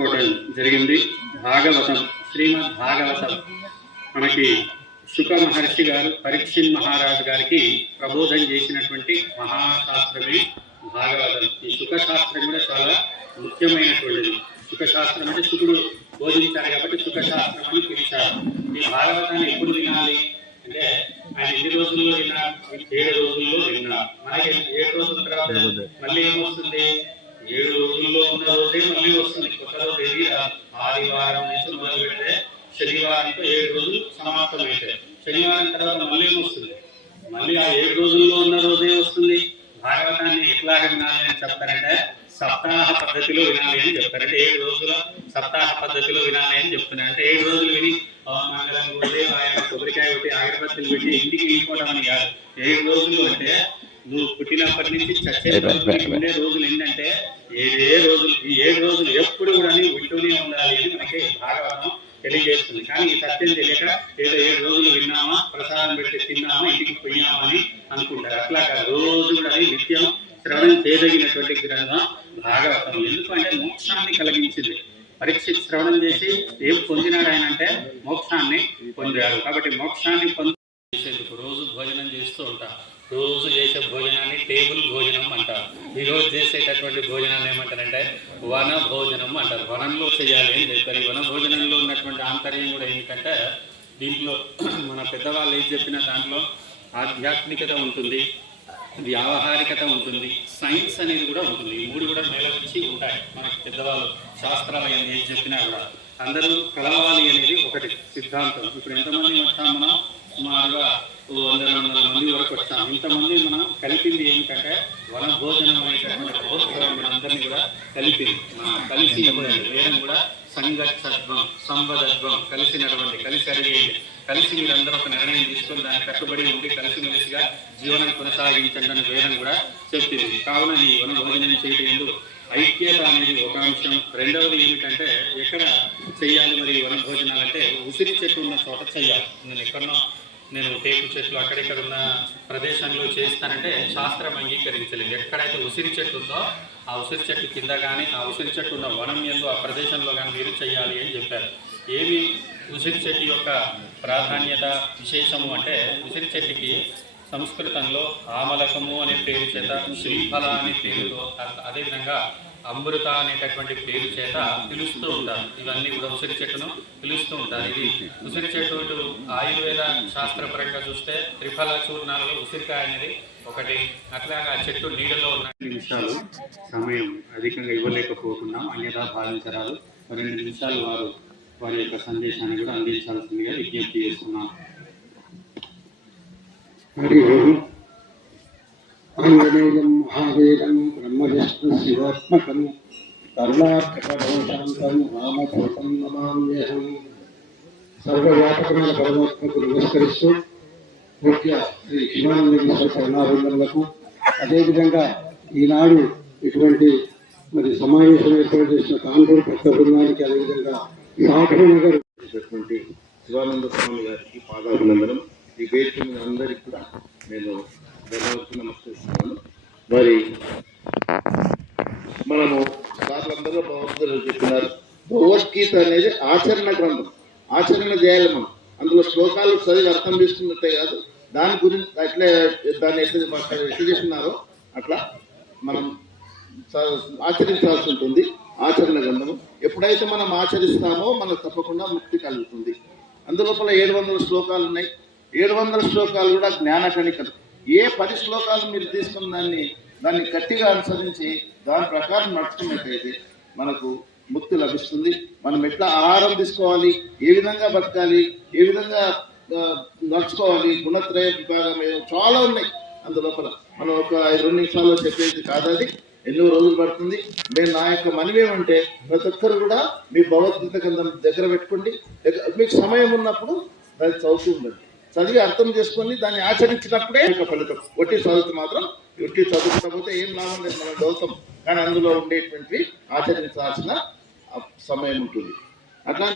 చూడడం జరిగింది. భాగవతం శ్రీమద్ భాగవతం. మనకి శుక మహర్షి గారు పరీక్షిత్ మహారాజు గారికి ప్రబోధం చేసినటువంటి మహాశాస్త్రమే భాగవతం. ఈ శాస్త్రం కూడా చాలా ముఖ్యమైనటువంటిది. శాస్త్రం అంటే శుకుడు బోధించారు కాబట్టి శాస్త్రం అని పిలిచారు. ఈ భాగవతాన్ని ఎప్పుడు వినాలి? అంటే ఆయన ఎన్ని రోజుల్లో విన్నా ఏడు రోజుల్లో విన్నా మనకి ఏడు రోజుల తర్వాత మళ్ళీ ఏమొస్తుంది? ఏడు రోజుల్లో ఉన్న రోజే మళ్ళీ వస్తుంది. కొత్త తేదీ ఆదివారం నుంచి మొదలు పెడితే శనివారంతో ఏడు రోజులు సమాప్తం అయితే శనివారం తర్వాత మళ్ళీ వస్తుంది? మళ్ళీ ఆ ఏడు రోజుల్లో ఉన్న రోజే వస్తుంది? భాగవతాన్ని ఎట్లా వినాలి అని చెప్తారంటే సప్తాహ పద్ధతిలో వినాలి అని చెప్తారంటే ఏడు రోజుల సప్తాహ పద్ధతిలో వినాలి అని చెప్తున్నారు. అంటే ఏడు రోజులు విని మంగళం కొబ్బరికాయ కొట్టి అగరబత్తులు పెట్టి ఇంటికి వెళ్ళిపోవడం అని కాదు. ఏడు రోజులు అంటే నువ్వు పుట్టినప్పటి నుంచి చచ్చే రోజులు ఏంటంటే ఏడే రోజులు ఈ ఏడు రోజులు ఎప్పుడు కూడా వింటూనే ఉండాలి అని మనకి భాగవతం తెలియజేస్తుంది. కానీ ఈ సత్యం తెలియక ఏదో ఏడు రోజులు విన్నామా ప్రసాదం పెట్టి తిన్నామా ఇంటికి పోయినామా అని అనుకుంటారు. అట్లా కాదు. రోజు కూడా అది నిత్యం శ్రవణం చేయదగినటువంటి గ్రంథం భాగవతం. ఎందుకంటే మోక్షాన్ని కలిగించింది. పరీక్ష శ్రవణం చేసి ఏం పొందినాడు ఆయన అంటే మోక్షాన్ని పొందాడు. కాబట్టి మోక్షాన్ని పొంది రోజు భోజనం చేస్తూ ఉంటాం. రోజు చేసే భోజనాన్ని టేబుల్ భోజనం అంటారు. ఈరోజు చేసేటటువంటి భోజనాలు ఏమంటారంటే వన భోజనం అంటారు. వనంలో చేయాలి అని చెప్పారు. ఈ వన భోజనంలో ఉన్నటువంటి ఆంతర్యం కూడా ఏంటంటే దీంట్లో మన పెద్దవాళ్ళు ఏం చెప్పిన దాంట్లో ఆధ్యాత్మికత ఉంటుంది వ్యావహారికత ఉంటుంది సైన్స్ అనేది కూడా ఉంటుంది. ఈ మూడు కూడా మేళవించి ఉంటాయి. మనకి పెద్దవాళ్ళు శాస్త్రాలు ఏం చెప్పినా కూడా. అందరూ కలవాలి అనేది ఒకటి సిద్ధాంతం. ఇప్పుడు ఎంతమంది వస్తాం మనం సుమారుగా ఓ వంద రెండు వందల మంది వరకు వచ్చాం ఇంతమంది మనం కలిపింది ఏమిటంటే వన భోజనం అనేటటువంటి మహోత్సవం మనందరినీ కూడా కలిపింది కలిసి ఉన్నది. వేదం కూడా సంగత్వం సంవదత్వం నడవండి కలిసి అడిగేయండి. కలిసి మీరందరూ ఒక నిర్ణయం తీసుకుని దాన్ని కట్టుబడి ఉండి కలిసిమెలిసిగా జీవనం కొనసాగించండి అని వేదం కూడా చెప్పింది. కావున నీ వన భోజనం చేయడం ఎందుకు ఐక్యత అనేది ఒక అంశం. రెండవది ఏమిటంటే ఎక్కడ చేయాలి మరి వన భోజనాలు అంటే ఉసిరి చెట్టు ఉన్న చోట చేయాలి నేను ఎక్కడో నేను టేకు చెట్లు అక్కడిక్కడ ఉన్న ప్రదేశంలో చేస్తానంటే శాస్త్రం అంగీకరించలేదు. ఎక్కడైతే ఉసిరి చెట్టు ఉందో ఆ ఉసిరి చెట్టు కింద కానీ ఆ ఉసిరి చెట్టు ఉన్న వనం ఎందు ఆ ప్రదేశంలో కానీ మీరు చేయాలి అని చెప్పారు. ఏమి ఉసిరి చెట్టు యొక్క ప్రాధాన్యత విశేషము అంటే ఉసిరి చెట్టుకి సంస్కృతంలో ఆమలకము అనే పేరు చేత శ్రీఫల అనే పేరుతో అదేవిధంగా అమృత అనేటటువంటి పేరు చేత పిలుస్తూ ఉంటారు. ఇవన్నీ కూడా ఉసిరి చెట్టును పిలుస్తూ ఉంటారు. ఇది ఉసిరి చెట్టు ఇటు ఆయుర్వేద శాస్త్రపరంగా చూస్తే త్రిఫల చూర్ణాలలో ఉసిరికాయ అనేది ఒకటి. అట్లాగా ఆ చెట్టు నీడలో ఉన్న నిమిషాలు సమయం అధికంగా ఇవ్వలేకపోతున్నాం అన్యథా భావించరాలు రెండు నిమిషాలు వారు వారి యొక్క సందేశాన్ని కూడా అందించాల్సిందిగా విజ్ఞప్తి చేస్తున్నాం. హరి ఓం. విష్ణు మహావీరం బ్రహ్మవిష్ణు శివాత్మకం కరుణాకరశాంతం రామభూతం నమామ్యహం సర్వవ్యాపకమైన పరమాత్మకు నమస్కరిస్తూ ముఖ్య శ్రీ శివానందేశ్వర కరుణాబంధులకు అదేవిధంగా ఈనాడు ఇటువంటి మరి సమావేశం ఏర్పాటు చేసిన తాండూరు పెద్ద బృందానికి అదేవిధంగా సాధు నగర్ చేసినటువంటి శివానంద స్వామి గారికి పాదాభినందనం ఈ వేదిక మీద అందరికీ కూడా నేను నమస్కరిస్తున్నాను మరి సార్లందరూ చెప్పినారు భగవద్గీత అనేది ఆచరణ గ్రంథం ఆచరణ చేయాలి మనం అందులో శ్లోకాలు చదివి అర్థం చేసుకున్నట్టే కాదు. దాని గురించి అట్లే దాన్ని ఎట్లా అట్లా ఎట్లా చేస్తున్నారో అట్లా మనం ఆచరించాల్సి ఉంటుంది. ఆచరణ గ్రంథము ఎప్పుడైతే మనం ఆచరిస్తామో మనకు తప్పకుండా ముక్తి కలుగుతుంది. అందులోపల ఏడు వందల శ్లోకాలు ఉన్నాయి. ఏడు వందల శ్లోకాలు కూడా జ్ఞాన కణికలు. ఏ పది శ్లోకాలు మీరు తీసుకున్న దాన్ని దాన్ని గట్టిగా అనుసరించి దాని ప్రకారం నడుచుకున్నట్టయితే మనకు ముక్తి లభిస్తుంది. మనం ఎట్లా ఆహారం తీసుకోవాలి ఏ విధంగా బతకాలి ఏ విధంగా నడుచుకోవాలి గుణత్రయ విభాగం ఏదో చాలా ఉన్నాయి. అందులోపల మనం ఒక ఐదు రెండు నిమిషాల్లో చెప్పేది కాదు అది. ఎన్నో రోజులు పడుతుంది. మేము నా యొక్క మనవి ఏమంటే ప్రతి ఒక్కరు కూడా మీ భగవద్గీత గ్రంథం దగ్గర పెట్టుకోండి. మీకు సమయం ఉన్నప్పుడు దాన్ని చదువుతూ ఉండండి. చదివి అర్థం చేసుకొని దాన్ని ఆచరించినప్పుడే యొక్క ఫలితం. ఒట్టి చదువుతూ మాత్రం ఒట్టి చదువుకోకపోతే ఏం లాభం లేదు. మనం చదువుతాం కానీ అందులో ఉండేటువంటి ఆచరించాల్సిన సమయం ఉంటుంది. అట్లా